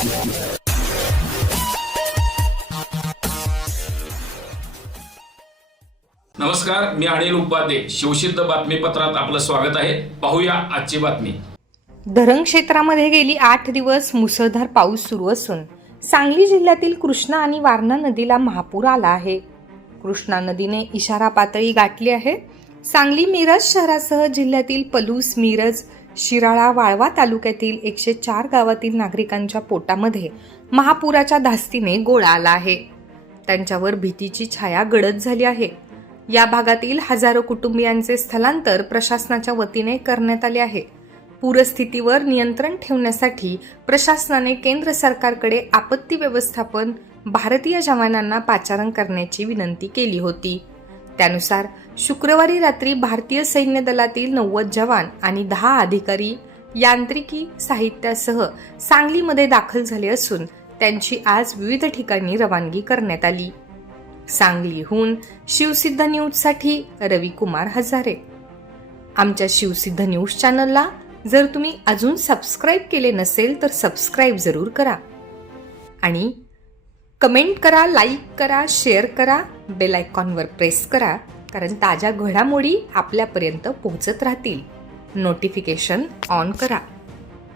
नमस्कार मी अनिल उपाध्ये. शिवसिद्ध बातमीपत्रात आपलं स्वागत आहे. पाहूया आजची बातमी. धरण क्षेत्रामध्ये गेली आठ दिवस मुसळधार पाऊस सुरू असून सांगली जिल्ह्यातील कृष्णा आणि वारणा नदीला महापूर आला आहे. कृष्णा नदीने इशारा पातळी गाठली आहे. सांगली मिरज शहरासह जिल्ह्यातील पलूस मिरज शिराळा वाळवा तालुक्यातील एकशे चार गावातील नागरिकांच्या पोटामध्ये महापुराच्या धास्तीने गोळा आला आहे. त्यांच्यावर भीतीची छाया गडद झाली आहे. या भागातील हजारो कुटुंबियांचे स्थलांतर प्रशासनाच्या वतीने करण्यात आले आहे. पूरस्थितीवर नियंत्रण ठेवण्यासाठी प्रशासनाने केंद्र सरकारकडे आपत्ती व्यवस्थापन भारतीय जवानांना पाचारण करण्याची विनंती केली होती. त्यानुसार शुक्रवारी रात्री भारतीय सैन्य दलातील नव्वद जवान आणि दहा अधिकारी यांत्रिकी साहित्यासह सांगलीमध्ये दाखल झाले असून त्यांची आज विविध ठिकाणी रवानगी करण्यात आली. सांगलीहून शिवसिद्ध न्यूजसाठी रविकुमार हजारे. आमच्या शिवसिद्ध न्यूज चॅनलला जर तुम्ही अजून सबस्क्राईब केले नसेल तर सबस्क्राईब जरूर करा. आणि कमेंट करा लाईक करा शेअर करा बेल आयकॉनवर प्रेस करा कारण ताज्या घडामोडी आपल्यापर्यंत पोहोचत राहतील. नोटिफिकेशन ऑन करा.